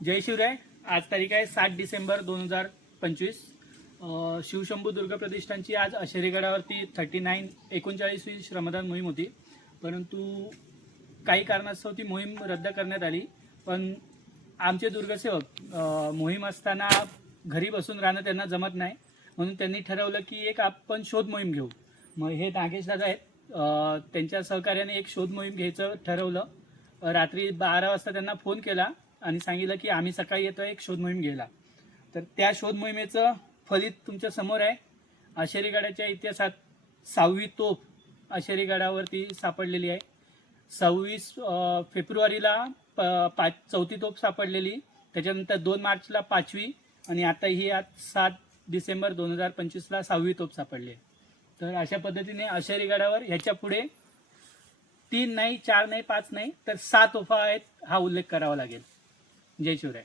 जय शिवराय। आज तारीख आहे 7 डिसेंबर 2025। शिवशंभू दुर्ग प्रतिष्ठानची आज अशेरीगडावरती 39वी श्रमदान मोहीम होती, परंतु काही कारणास्तव ती मोहीम रद्द करण्यात आली। पण आमचे दुर्गसेवक मोहीम असताना घरी बसून राहणं त्यांना जमत नाही, म्हणून त्यांनी ठरवलं की एक आपण शोध मोहीम घेऊ। मग हे नागेश दादा आहेत, त्यांच्या सहकार्याने एक शोध मोहीम घ्यायचं ठरवलं। रात्री 12 वाजता त्यांना फोन केला आणि सांगितलं की आम्ही सकाळी येतोय एक शोध मोहीम घ्यायला। तर त्या शोध मोहिमेचं फलित तुमच्या समोर आहे। अशेरीगडाच्या इतिहासात 6वी तोफ अशेरीगडावरती सापडलेली आहे। 26 फेब्रुवारीला 4थी तोफ सापडलेली, त्याच्यानंतर 2 मार्चला 5वी आणि आता ही आज 7 डिसेंबर 2025ला 6वी तोफ सापडली आहे। तर अशा पद्धतीने अशेरीगडावर ह्याच्या पुढे 3 नाही, 4 नाही, 5 नाही तर 6 तोफा आहेत हा उल्लेख करावा लागेल। जय शिवराय।